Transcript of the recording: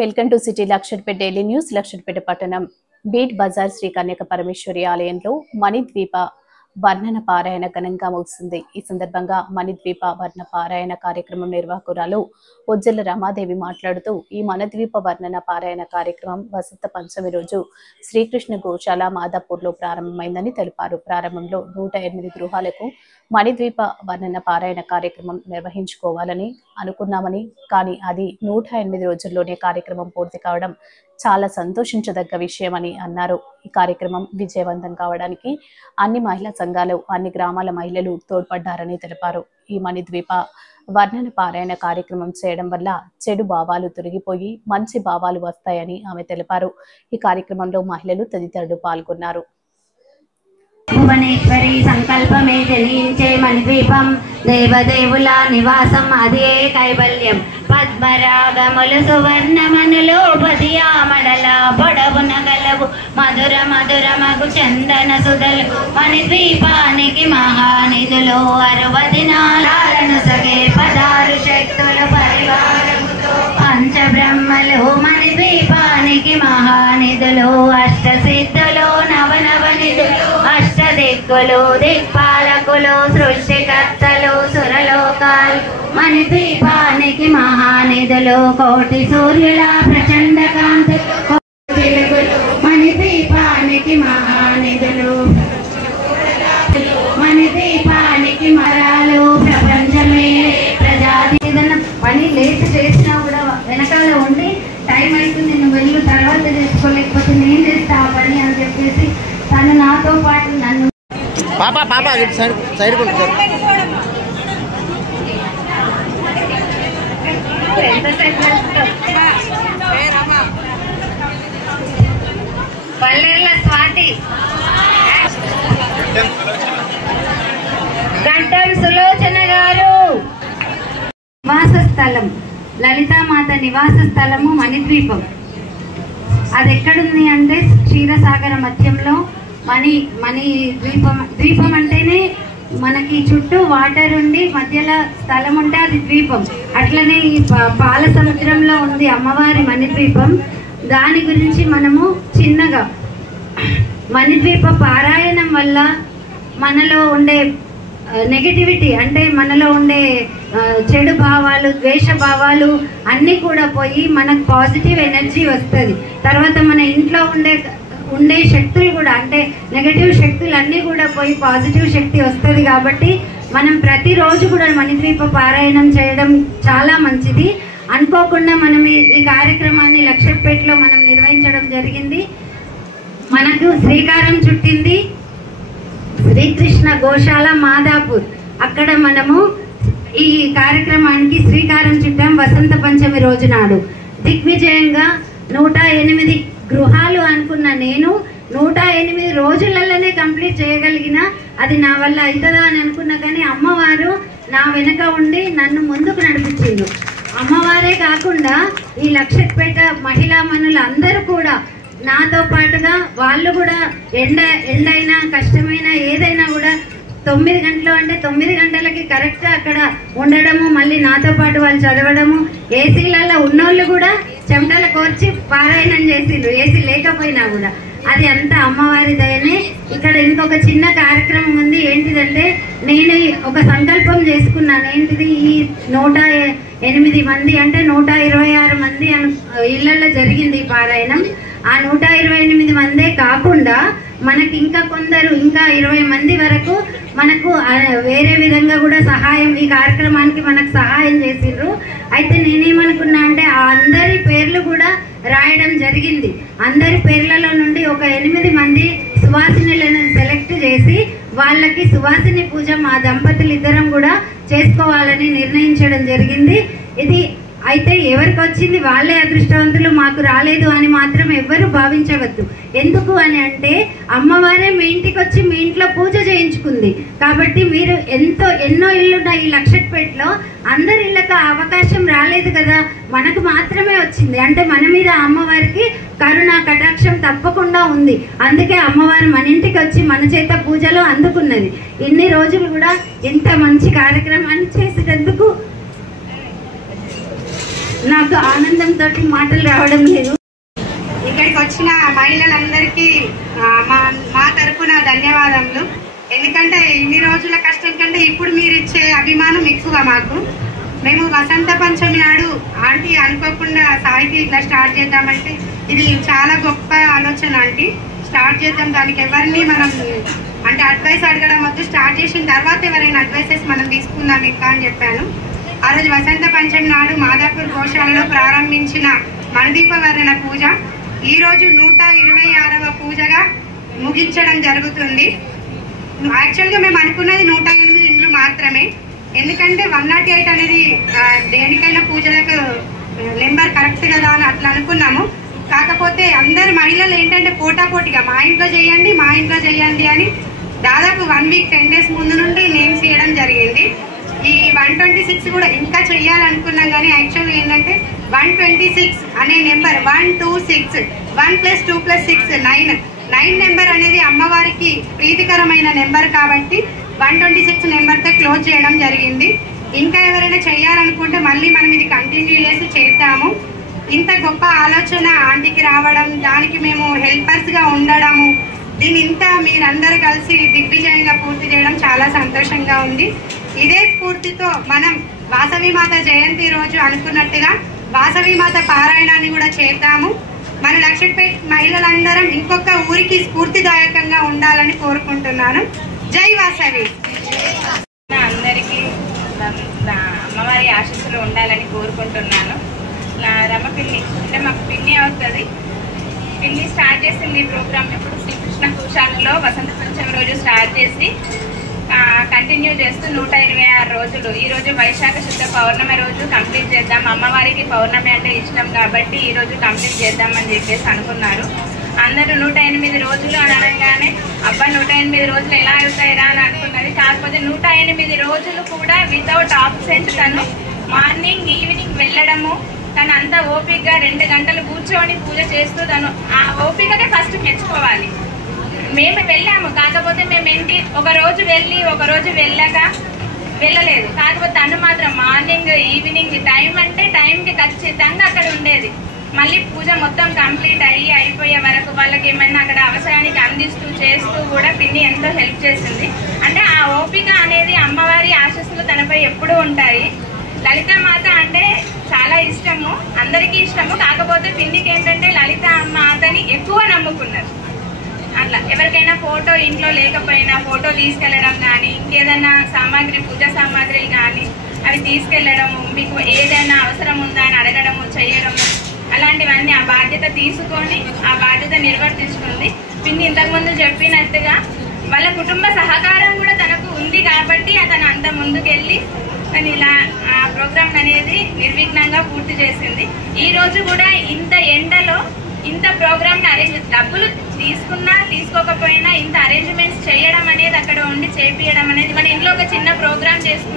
Welcome to city Luxettipet daily news. Luxettipet పట్టణం beat Bazar Shri కన్యక పరమేశ్వరి ఆలయంలో మణిద్వీప వర్ణన పారాయణ ఘనంగా ముగిసింది. ఈ సందర్భంగా మణిద్వీప వర్ణ పారాయణ కార్యక్రమం నిర్వాహకురాలు ఉజ్జల రమాదేవి మాట్లాడుతూ, ఈ మణిద్వీప వర్ణన పారాయణ కార్యక్రమం వసంత పంచమి రోజు శ్రీకృష్ణ గోశాల మాదాపూర్లో ప్రారంభమైందని తెలిపారు. ప్రారంభంలో 108 గృహాలకు మణిద్వీప వర్ణన పారాయణ కార్యక్రమం నిర్వహించుకోవాలని అనుకున్నామని, కానీ అది 108 రోజుల్లోనే కార్యక్రమం పూర్తి కావడం చాలా సంతోషించదగ్గ విషయమని అన్నారు. ఈ కార్యక్రమం విజయవంతం కావడానికి అన్ని మహిళా సంఘాలు, అన్ని గ్రామాల మహిళలు తోడ్పడ్డారని తెలిపారు. ఈ మణిద్వీప వర్ణన పారాయణ కార్యక్రమం చేయడం వల్ల చెడు భావాలు తొలగిపోయి మంచి భావాలు వస్తాయని ఆమె తెలిపారు. ఈ కార్యక్రమంలో మహిళలు తదితరులు పాల్గొన్నారు. భువనేశ్వరి సంకల్పమే జనించే మణిద్వీపం, దేవదేవుల నివాసం అదే కైవల్యం. పద్మరాగములు సువర్ణమనులు పదియామడల పొడవున గలవు మధుర మధురమగు చందన సుధలు. మణిద్వీపానికి మహానిధులు 64 సగే 16 శక్తులు పరివారముతో పంచబ్రహ్మలు. మణిద్వీపానికి మహానిధులు అష్టసిద్ధులు నవనవనిధులు అష్టదిక్కులు దిక్పాలకులు సృష్టికర్తలు సురలోకాలు. మణిద్వీపానికి మహానిధులు కోటి సూర్యుల ప్రచండ కాంతి వెలుగులు. మణిద్వీపానికి మహానిధులు మణిద్వీపానికి మరాలు ప్రపంచమే ప్రజాతి. ఏదన్నా పని లేట్ చేసినా కూడా వెనకాల ఉండి టైం అవుతుంది నువ్వు వెళ్ళు తర్వాత చేసుకోలేకపోతే నేను చేస్తా ఆ పని అని చెప్పేసి తను నాతో పాటు నన్ను పల్లెర్ల స్వాతి, గంటం సులోచన గారు. నివాస స్థలం లలితామాత నివాస స్థలము మణిద్వీపం. అది ఎక్కడుంది అంటే క్షీరసాగర మధ్యంలో మణి ద్వీపం అంటేనే మనకి చుట్టూ వాటర్ ఉండి మధ్యలో స్థలం ఉంటే అది ద్వీపం. అట్లనే ఈ పాల సముద్రంలో ఉంది అమ్మవారి మణిద్వీపం. దాని గురించి మనము చిన్నగా మణిద్వీప పారాయణం వల్ల మనలో ఉండే నెగటివిటీ అంటే మనలో ఉండే చెడు భావాలు, ద్వేష భావాలు అన్నీ కూడా పోయి మనకు పాజిటివ్ ఎనర్జీ వస్తుంది. తర్వాత మన ఇంట్లో ఉండే శక్తులు కూడా అంటే నెగటివ్ శక్తులు అన్నీ కూడా పోయి పాజిటివ్ శక్తి వస్తుంది. కాబట్టి మనం ప్రతిరోజు కూడా మణిద్వీప పారాయణం చేయడం చాలా మంచిది. అనుకోకుండా మనం ఈ కార్యక్రమాన్ని లక్షట్పేటలో మనం నిర్వహించడం జరిగింది. మనకు శ్రీకారం చుట్టింది శ్రీకృష్ణ గోశాల మాదాపూర్. అక్కడ మనము ఈ కార్యక్రమానికి శ్రీకారం చుట్టాం వసంత పంచమి రోజు నాడు. దిగ్విజయంగా 108 గృహాలు అనుకున్న నేను 108 రోజులలోనే కంప్లీట్ చేయగలిగిన. అది నా వల్ల అవుతుందా అని అనుకున్నా, కానీ అమ్మవారు నా వెనుక ఉండి నన్ను ముందుకు నడిపించిండు. అమ్మవారే కాకుండా ఈ లక్షట్పేట మహిళా మనులు అందరూ కూడా నాతో పాటుగా వాళ్ళు కూడా ఎండైనా కష్టమైనా ఏదైనా కూడా 9 గంటలు అంటే 9 గంటలకి కరెక్ట్గా అక్కడ ఉండడము, మళ్ళీ నాతో పాటు వాళ్ళు చదవడము. ఏసీలలో ఉన్నోళ్ళు కూడా చెమటలు కోర్చి పారాయణం చేసిండ్రు ఏసీ లేకపోయినా కూడా. అది అంతా అమ్మవారి దయనే. ఇక్కడ ఇంకొక చిన్న కార్యక్రమం ఉంది. ఏంటిదంటే నేను ఒక సంకల్పం చేసుకున్నాను. ఏంటిది, ఈ 108 మంది అంటే 126 మంది ఇళ్లలో జరిగింది ఈ పారాయణం. ఆ 128 మందే కాకుండా మనకి ఇంకా కొందరు ఇంకా 20 మంది వరకు మనకు వేరే విధంగా కూడా సహాయం ఈ కార్యక్రమానికి మనకు సహాయం చేసిండ్రు. అయితే నేనేమనుకున్నా అంటే ఆ అందరి పేర్లు కూడా రాయడం జరిగింది. అందరి పేర్లలో నుండి ఒక 8 మంది సువాసినులను సెలెక్ట్ చేసి వాళ్ళకి సువాసిని పూజ మా దంపతులు ఇద్దరం కూడా చేసుకోవాలని నిర్ణయించడం జరిగింది. ఇది అయితే ఎవరికి వచ్చింది వాళ్ళే అదృష్టవంతులు, మాకు రాలేదు అని మాత్రం ఎవ్వరూ భావించవద్దు. ఎందుకు అని అంటే అమ్మవారే మీ ఇంటికి వచ్చి మీ ఇంట్లో పూజ చేయించుకుంది. కాబట్టి మీరు ఎన్నో ఇళ్ళున్న ఈ లక్షట్పేటలో అందరి ఇళ్ళకి అవకాశం రాలేదు కదా, మనకు మాత్రమే వచ్చింది. అంటే మన మీద అమ్మవారికి కరుణ కటాక్షం తప్పకుండా ఉంది. అందుకే అమ్మవారు మన ఇంటికి వచ్చి మన చేత పూజలో అందుకున్నది. ఇన్ని రోజులు కూడా ఇంత మంచి కార్యక్రమాన్ని చేసేటందుకు నాకు ఆనందంతో మాటలు రావడం లేదు. ఇక్కడికి వచ్చిన మహిళలందరికీ మా తరపున ధన్యవాదములు. ఎందుకంటే ఇన్ని రోజుల కష్టం కంటే ఇప్పుడు మీరు ఇచ్చే అభిమానం ఎక్కువ మాకు. మేము వసంత పంచమి నాడు ఆంటీ అనుకోకుండా సాహితీ ఇట్లా స్టార్ట్ చేద్దామంటే ఇది చాలా గొప్ప ఆలోచన ఆంటీ. స్టార్ట్ చేద్దాం, దానికి ఎవరిని మనం అంటే అడ్వైస్ అడగడం వద్దు, స్టార్ట్ చేసిన తర్వాత ఎవరైనా అడ్వైసెస్ మనం తీసుకుందాం ఇంకా అని చెప్పాను. ఆ రోజు వసంత పంచమి నాడు మాదాపూర్ గోశాలలో ప్రారంభించిన మణిదీపవర్ణన పూజ ఈరోజు 126వ పూజగా ముగించడం జరుగుతుంది. యాక్చువల్గా మేము అనుకున్నది 108 ఇండ్లు మాత్రమే. ఎందుకంటే 108 అనేది దేనికైనా పూజలకు నెంబర్ కరెక్ట్ కదా అని అట్లా అనుకున్నాము. కాకపోతే అందరు మహిళలు ఏంటంటే పోటాపోటీగా మా ఇంట్లో చేయండి అని దాదాపు 1 వీక్ 10 డేస్ ముందు నుండి నేమ్స్ ఇవ్వడం జరిగింది. ఈ 126 కూడా ఇంకా చెయ్యాలనుకున్నాం కానీ యాక్చువల్గా ఏంటంటే 126 అనే నెంబర్ 126 1 + 2 + 6 9 నెంబర్ అనేది అమ్మవారికి ప్రీతికరమైన నెంబర్ కాబట్టి 126 నెంబర్తో క్లోజ్ చేయడం జరిగింది. ఇంకా ఎవరైనా చేయాలనుకుంటే మళ్ళీ మనం ఇది కంటిన్యూ చేసి చేద్దాము. ఇంత గొప్ప ఆలోచన ఆంటీకి రావడం, దానికి మేము హెల్పర్స్గా ఉండడము, దీని ఇంత మీరందరూ కలిసి దిగ్విజయంగా పూర్తి చేయడం చాలా సంతోషంగా ఉంది. ఇదే స్ఫూర్తితో మనం వాసవిమాత జయంతి రోజు అనుకున్నట్టుగా వాసవిమాత పారాయణాన్ని కూడా చేద్దాము. మన లక్షపేట్ మహిళలందరం ఇంకొక ఊరికి స్ఫూర్తిదాయకంగా ఉండాలని కోరుకుంటున్నాను. జై వాసవి. అందరికీ అమ్మవారి ఆశీస్సులు ఉండాలని కోరుకుంటున్నాను. రమ పిన్ని అంటే మాకు పిన్ని అవుతుంది. పిన్ని స్టార్ట్ చేసింది ఈ ప్రోగ్రామ్ ఇప్పుడు శ్రీకృష్ణ గోశాలలో వసంత పంచమి రోజు స్టార్ట్ చేసి కంటిన్యూ చేస్తూ 126 రోజులు. ఈరోజు వైశాఖ శుద్ధ పౌర్ణమి రోజు కంప్లీట్ చేద్దాం. అమ్మవారికి పౌర్ణమి అంటే ఇష్టం కాబట్టి ఈరోజు కంప్లీట్ చేద్దామని చెప్పేసి అనుకున్నారు. అందరూ 108 రోజులు అని అనగానే అబ్బా 108 రోజులు ఎలా అవుతాయిరా అని అనుకున్నది. కాకపోతే 108 రోజులు కూడా వితౌట్ ఆబ్సెంట్ తను మార్నింగ్ ఈవినింగ్ వెళ్ళడము, తను అంతా ఓపికగా 2 గంటలు కూర్చొని పూజ చేస్తూ తను ఆ ఓపికగా ఫస్ట్ మెచ్చుకోవాలి. మేము వెళ్ళాము, కాకపోతే మేమేంటి ఒక రోజు వెళ్ళి ఒక రోజు వెళ్ళలేదు. కాకపోతే తను మాత్రం మార్నింగ్ ఈవినింగ్ టైం అంటే టైంకి ఖచ్చితంగా అక్కడ ఉండేది. మళ్ళీ పూజ మొత్తం కంప్లీట్ అయిపోయే వరకు వాళ్ళకి ఏమైనా అక్కడ అవసరానికి అందిస్తూ చేస్తూ కూడా పిన్ని ఎంతో హెల్ప్ చేసింది. అంటే ఆ ఓపిక అనేది అమ్మవారి ఆశీస్సులు తనపై ఎప్పుడూ ఉంటాయి. లలితామాత అంటే చాలా ఇష్టము, అందరికీ ఇష్టము. కాకపోతే పిన్నికి ఏంటంటే లలితా మాతని ఎక్కువ నమ్ముకున్నారు. అట్లా ఎవరికైనా ఫోటో ఇంట్లో లేకపోయినా ఫోటో తీసుకెళ్ళడం కానీ, ఇంకేదైనా సామాగ్రి పూజా సామాగ్రి కానీ అవి తీసుకెళ్ళడము, మీకు ఏదైనా అవసరం ఉందా అని అడగడము, చేయడము, అలాంటివన్నీ ఆ బాధ్యత తీసుకొని ఆ బాధ్యత నిర్వర్తించుకుంది. పిన్ని ఇంతకుముందు చెప్పినట్టుగా వాళ్ళ కుటుంబ సహకారం కూడా తనకు ఉంది కాబట్టి అతను అంత ముందుకెళ్ళి తను ఇలా ఆ ప్రోగ్రామ్ అనేది నిర్విఘ్నంగా పూర్తి చేసింది. ఈ రోజు కూడా ఇంత ఎండలో ఇంత ప్రోగ్రామ్ని డబ్బులు తీసుకున్నా తీసుకోకపోయినా ఇంత అరేంజ్మెంట్స్ చేయడం అనేది, అక్కడ ఉండి చేపియడం అనేది, మన ఇంట్లో ఒక చిన్న ప్రోగ్రామ్ చేసుకుంటాం.